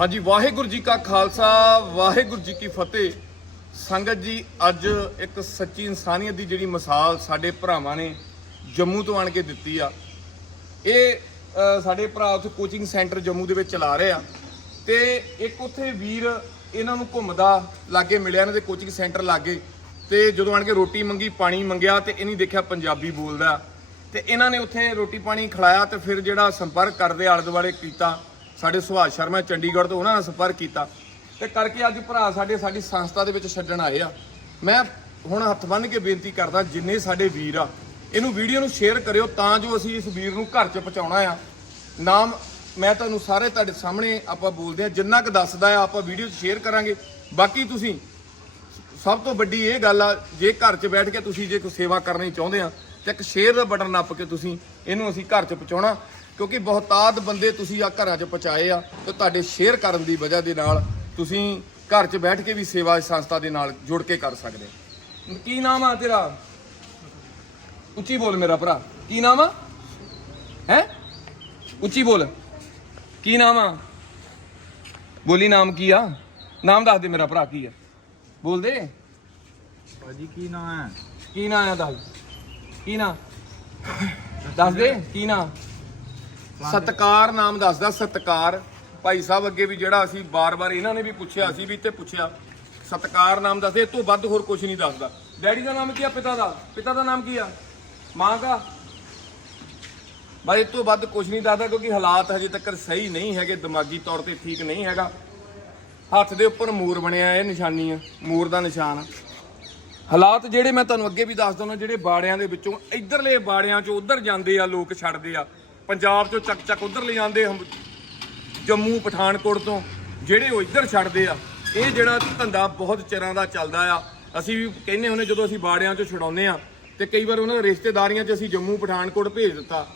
ਹਾਂਜੀ, ਵਾਹਿਗੁਰੂ ਜੀ ਕਾ ਖਾਲਸਾ, ਵਾਹਿਗੁਰੂ ਜੀ ਕੀ ਫਤਿਹ। ਸੰਗਤ ਜੀ, ਅੱਜ ਇੱਕ ਸੱਚੀ ਇਨਸਾਨੀਅਤ ਦੀ ਜਿਹੜੀ ਮਿਸਾਲ ਸਾਡੇ ਭਰਾਵਾਂ ਨੇ ਜੰਮੂ ਤੋਂ ਆਣ ਕੇ ਦਿੱਤੀ ਆ। ਇਹ ਸਾਡੇ ਭਰਾ ਉੱਥੇ ਕੋਚਿੰਗ ਸੈਂਟਰ ਜੰਮੂ ਦੇ ਵਿੱਚ ਚਲਾ ਰਹੇ ਆ ਤੇ ਇੱਕ ਉੱਥੇ ਵੀਰ ਇਹਨਾਂ ਨੂੰ ਘੁੰਮਦਾ ਲਾਗੇ ਮਿਲਿਆ, ਇਹਨਾਂ ਦੇ ਕੋਚਿੰਗ ਸੈਂਟਰ ਲਾਗੇ ਤੇ ਜਦੋਂ ਆਣ ਕੇ ਰੋਟੀ ਮੰਗੀ, ਪਾਣੀ ਮੰਗਿਆ ਤੇ ਇਹਨੀ ਦੇਖਿਆ ਪੰਜਾਬੀ ਬੋਲਦਾ। ਤੇ ਇਹਨਾਂ ਨੇ ਉੱਥੇ ਰੋਟੀ ਪਾਣੀ ਖਿਲਾਇਆ ਤੇ ਫਿਰ ਜਿਹੜਾ ਸੰਪਰਕ ਕਰਦੇ ਆਲੇ ਦੁਆਲੇ ਕੀਤਾ। ਸਾਡੇ ਸੁਭਾਸ਼ ਸ਼ਰਮਾ ਚੰਡੀਗੜ੍ਹ ਤੋਂ ਉਹਨਾਂ ਨਾਲ ਸੰਪਰਕ ਕੀਤਾ ਤੇ ਕਰਕੇ ਅੱਜ ਭਰਾ ਸਾਡੇ ਸਾਡੀ ਸੰਸਥਾ ਦੇ ਵਿੱਚ ਛੱਡਣ ਆਏ ਆ। ਮੈਂ ਹੁਣ ਹੱਥ ਬੰਨ੍ਹ ਕੇ ਬੇਨਤੀ ਕਰਦਾ, ਜਿੰਨੇ ਸਾਡੇ ਵੀਰ ਆ, ਇਹਨੂੰ ਵੀਡੀਓ ਨੂੰ ਸ਼ੇਅਰ ਕਰਿਓ ਤਾਂ ਜੋ ਅਸੀਂ ਇਸ ਵੀਰ ਨੂੰ ਘਰ 'ਚ ਪਹੁੰਚਾਉਣਾ ਆ। ਨਾਮ ਮੈਂ ਤੁਹਾਨੂੰ ਸਾਰੇ ਤੁਹਾਡੇ ਸਾਹਮਣੇ ਆਪਾਂ ਬੋਲਦੇ ਆ, ਜਿੰਨਾ ਕੁ ਦੱਸਦਾ ਆ ਆਪਾਂ ਵੀਡੀਓ 'ਚ ਸ਼ੇਅਰ ਕਰਾਂਗੇ। ਬਾਕੀ ਤੁਸੀਂ ਸਭ ਤੋਂ ਵੱਡੀ ਇਹ ਗੱਲ ਆ, ਜੇ ਘਰ 'ਚ ਬੈਠ ਕੇ ਤੁਸੀਂ ਜੇ ਕੋਈ ਸੇਵਾ ਕਰਨੀ ਚਾਹੁੰਦੇ ਆ, ਤੇ ਇੱਕ ਸ਼ੇਅਰ ਦਾ ਬਟਨ ਨੱਪ ਕੇ ਤੁਸੀਂ ਇਹਨੂੰ ਅਸੀਂ ਘਰ 'ਚ ਪਹੁੰਚਾਉਣਾ। ਕਿਉਂਕਿ ਬਹੁਤਾਤ ਬੰਦੇ ਤੁਸੀਂ ਆ ਘਰਾਂ 'ਚ ਪਹੁੰਚਾਏ ਆ ਤੇ ਤੁਹਾਡੇ ਸ਼ੇਅਰ ਕਰਨ ਦੀ ਵਜ੍ਹਾ ਦੇ ਨਾਲ ਤੁਸੀਂ ਘਰ 'ਚ ਬੈਠ ਕੇ ਵੀ ਸੇਵਾ ਸੰਸਥਾ ਦੇ ਨਾਲ ਜੁੜ ਕੇ ਕਰ ਸਕਦੇ ਹੋ। ਕੀ ਨਾਮ ਆ ਤੇਰਾ? ਉੱਚੀ ਬੋਲ ਮੇਰਾ ਭਰਾ। ਕੀ ਨਾਮ ਆ? ਹੈ? ਉੱਚੀ ਬੋਲ। ਕੀ ਨਾਮ ਆ? ਬੋਲੀ ਨਾਮ ਕੀ ਆ? ਨਾਮ ਦੱਸ ਦੇ ਮੇਰਾ ਭਰਾ ਕੀ ਆ। ਬੋਲ ਦੇ। ਭਾਜੀ ਕੀ ਨਾਂ ਹੈ ਕੀ ਨਾਂ ਆ ਦੱਸ। ਕੀ ਨਾਂ? ਦੱਸ ਦੇ ਕੀ ਨਾਂ? ਸਤਕਾਰ ਨਾਮ ਦੱਸਦਾ, ਸਤਕਾਰ। ਭਾਈ ਸਾਹਿਬ ਅੱਗੇ ਵੀ ਜਿਹੜਾ ਅਸੀਂ ਬਾਰ-ਬਾਰ ਇਹਨਾਂ ਨੇ ਵੀ ਪੁੱਛਿਆ, ਅਸੀਂ ਵੀ ਇੱਥੇ ਪੁੱਛਿਆ। ਸਤਕਾਰ ਨਾਮ ਦੱਸਦੇ, ਇਹ ਤੋਂ ਵੱਧ ਹੋਰ ਕੁਝ ਨਹੀਂ ਦੱਸਦਾ। ਡੈਡੀ ਦਾ ਨਾਮ ਕੀ ਆ, ਪਿਤਾ ਦਾ? ਪਿਤਾ ਦਾ ਨਾਮ ਕੀ ਆ? ਮਾਂ ਦਾ? ਬਾਈ, ਇਹ ਤੋਂ ਵੱਧ ਕੁਝ ਨਹੀਂ ਦੱਸਦਾ, ਕਿਉਂਕਿ ਹਾਲਾਤ ਹਜੇ ਤੱਕ ਸਹੀ ਨਹੀਂ ਹੈਗੇ, ਦਿਮਾਗੀ ਤੌਰ ਤੇ ਠੀਕ ਨਹੀਂ ਹੈਗਾ। ਹੱਥ ਦੇ ਉੱਪਰ ਮੂਰ ਬਣਿਆ, ਇਹ ਨਿਸ਼ਾਨੀ ਆ, ਮੂਰ ਦਾ ਨਿਸ਼ਾਨ ਆ। ਹਾਲਾਤ ਜਿਹੜੇ ਮੈਂ ਤੁਹਾਨੂੰ ਅੱਗੇ ਵੀ ਦੱਸ ਦਵਾਂ ਜਿਹੜੇ ਬਾੜਿਆਂ ਦੇ ਵਿੱਚੋਂ, ਇਧਰਲੇ ਬਾੜਿਆਂ ਚੋਂ ਉਧਰ ਜਾਂਦੇ ਆ, ਲੋਕ ਛੱਡਦੇ ਆ। ਪੰਜਾਬ ਚੋਂ ਚੱਕ ਚੱਕ ਉਧਰ ਲੈ ਜਾਂਦੇ ਜੰਮੂ ਪਠਾਨਕੋਟ ਤੋਂ, ਜਿਹੜੇ ਉਹ ਇੱਧਰ ਛੱਡਦੇ ਆ, ਇਹ ਜਿਹੜਾ ਧੰਦਾ ਬਹੁਤ ਚਿਰਾਂ ਦਾ ਚੱਲਦਾ ਆ। ਅਸੀਂ ਵੀ ਕਹਿੰਦੇ ਹੁੰਦੇ ਜਦੋਂ ਅਸੀਂ ਬਾੜਿਆਂ ਚੋਂ ਛਡਾਉਂਦੇ ਆ, ਤੇ ਕਈ ਵਾਰ ਉਹਨਾਂ ਦੇ ਰਿਸ਼ਤੇਦਾਰੀਆਂ 'ਚ ਅਸੀਂ ਜੰਮੂ ਪਠਾਨਕੋਟ ਭੇਜ ਦਿੱਤਾ।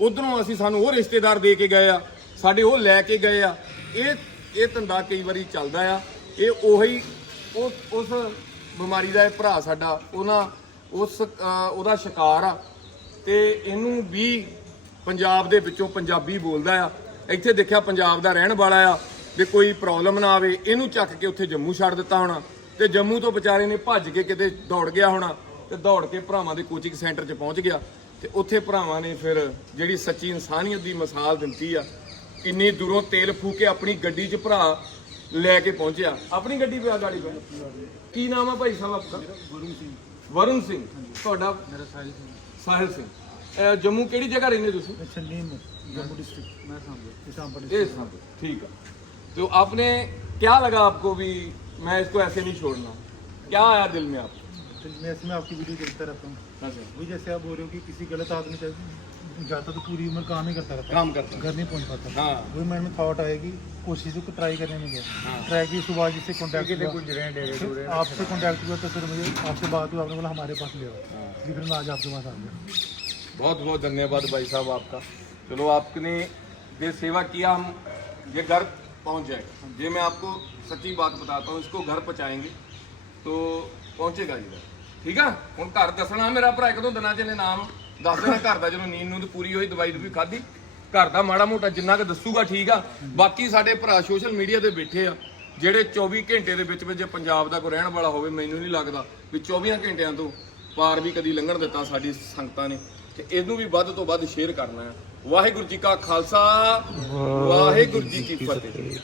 ਉਧਰੋਂ ਅਸੀਂ ਸਾਨੂੰ ਉਹ ਰਿਸ਼ਤੇਦਾਰ ਦੇ ਕੇ ਗਏ ਆ, ਸਾਡੇ ਉਹ ਲੈ ਕੇ ਗਏ ਆ। ਇਹ ਇਹ ਧੰਦਾ ਕਈ ਵਾਰੀ ਚੱਲਦਾ ਆ। ਇਹ ਉਹੀ ਉਸ ਉਸ ਬਿਮਾਰੀ ਦਾ ਇਹ ਭਰਾ ਸਾਡਾ, ਉਹਨਾਂ, ਉਸ ਉਹਦਾ ਸ਼ਿਕਾਰ ਆ। ਤੇ ਇਹਨੂੰ ਵੀ ਪੰਜਾਬ ਦੇ ਵਿੱਚੋਂ ਪੰਜਾਬੀ ਬੋਲਦਾ ਆ। ਇੱਥੇ ਦੇਖਿਆ ਪੰਜਾਬ ਦਾ ਰਹਿਣ ਵਾਲਾ ਆ ਵੀ ਕੋਈ ਪ੍ਰੋਬਲਮ ਨਾ ਆਵੇ ਇਹਨੂੰ ਚੱਕ ਕੇ ਉੱਥੇ ਜੰਮੂ ਛੱਡ ਦਿੱਤਾ ਹੋਣਾ। ਤੇ ਜੰਮੂ ਤੋਂ ਵਿਚਾਰੇ ਨੇ ਭੱਜ ਕੇ ਕਿਤੇ ਦੌੜ ਗਿਆ ਹੋਣਾ ਤੇ ਦੌੜ ਕੇ ਭਰਾਵਾਂ ਦੇ ਕੋਚਿੰਗ ਸੈਂਟਰ 'ਚ ਪਹੁੰਚ ਗਿਆ। ਤੇ ਉੱਥੇ ਭਰਾਵਾਂ ਨੇ ਫਿਰ ਜਿਹੜੀ ਸੱਚੀ ਇਨਸਾਨੀਅਤ ਦੀ ਮਿਸਾਲ ਦਿੱਤੀ ਆ ਕਿੰਨੀ ਦੂਰੋਂ ਤੇਲ ਫੂਕ ਕੇ ਆਪਣੀ ਗੱਡੀ 'ਚ ਭਰਾ ਲੈ ਕੇ ਪਹੁੰਚਿਆ। ਆਪਣੀ ਗੱਡੀ ਪਿਆ ਗਾੜੀ ਪੈ ਕੀ ਨਾਮ ਆ ਭਾਈ ਸਾਹਿਬ ਆਪਕਾ? ਗੁਰੂ ਸਿੰਘ। ਵਰੁਣ ਸਿੰਘ। ਤੁਹਾਡਾ ਮੇਰਾ ਸਾਹਿਲ ਸਿੰਘ। ਸਾਹਿਲ ਸਿੰਘ। ਅਹ ਜੰਮੂ ਕਿਹੜੀ ਜਗ੍ਹਾ ਰਹਿੰਦੇ ਤੁਸੀਂ अच्छा नीम जम्मू डिस्ट्रिक्ट मैं सांभर इस्लामपुर ये सब ठीक है तो आपने क्या लगा आपको भी मैं इसको ऐसे नहीं छोड़ना क्या आया दिल में आप डिस्ट्रिक्ट मैं इसमें आपकी वीडियो देखता रहता हूँ अच्छा वही जैसे आप बोल रहे हो कि किसी गलत आदमी से जाता तो पूरी उम्र काम ही करता रहता काम करता घर नहीं पहुंच पाता हाँ वही मन में थॉट आएगी कोशिश को ट्राई करने में गया ट्राई की सुबह जिससे कॉन्टैक्ट हुआ आपसे कॉन्टैक्ट हुआ तो फिर मुझे आपसे बात हुई आपने बोला हमारे पास ले आओ जी फिर मैं आज आपके पास आ गया बहुत बहुत धन्यवाद भाई साहब आपका चलो आपने ये सेवा किया हम ये घर पहुंच जाए ये मैं आपको सच्ची बात बताता हूँ इसको घर पहुंचाएंगे तो पहुंचेगा जी घर ਠੀਕ ਆ ਹੁਣ ਘਰ ਦੱਸਣਾ ਮੇਰਾ ਭਰਾ ਇੱਕ ਦੋ ਦਿਨਾਂ ਚ ਇਹਨੇ ਨਾਮ ਦੱਸ ਦੇਣਾ ਘਰ ਦਾ ਜਦੋਂ ਨੀਂਦ ਨੂੰ ਪੂਰੀ ਹੋਈ ਦਵਾਈ ਦੂਈ ਖਾਧੀ ਘਰ ਦਾ ਮਾੜਾ ਮੋਟਾ ਜਿੰਨਾ ਕੁ ਦੱਸੂਗਾ ਠੀਕ ਆ ਬਾਕੀ ਸਾਡੇ ਭਰਾ ਸੋਸ਼ਲ ਮੀਡੀਆ ਤੇ ਬੈਠੇ ਆ ਜਿਹੜੇ 24 ਘੰਟੇ ਦੇ ਵਿੱਚ ਵਿੱਚ ਜੇ ਪੰਜਾਬ ਦਾ ਕੋਈ ਰਹਿਣ ਵਾਲਾ ਹੋਵੇ ਮੈਨੂੰ ਨਹੀਂ ਲੱਗਦਾ ਵੀ 24 ਘੰਟਿਆਂ ਤੋਂ ਪਾਰ ਵੀ ਕਦੀ ਲੰਘਣ ਦਿੱਤਾ ਸਾਡੀ ਸੰਗਤਾਂ ਨੇ ਤੇ ਇਹਨੂੰ ਵੀ ਵੱਧ ਤੋਂ ਵੱਧ ਸ਼ੇਅਰ ਕਰਨਾ ਹੈ। ਵਾਹਿਗੁਰੂ ਜੀ ਕਾ ਖਾਲਸਾ ਵਾਹਿਗੁਰੂ ਜੀ ਕੀ ਫਤਿਹ।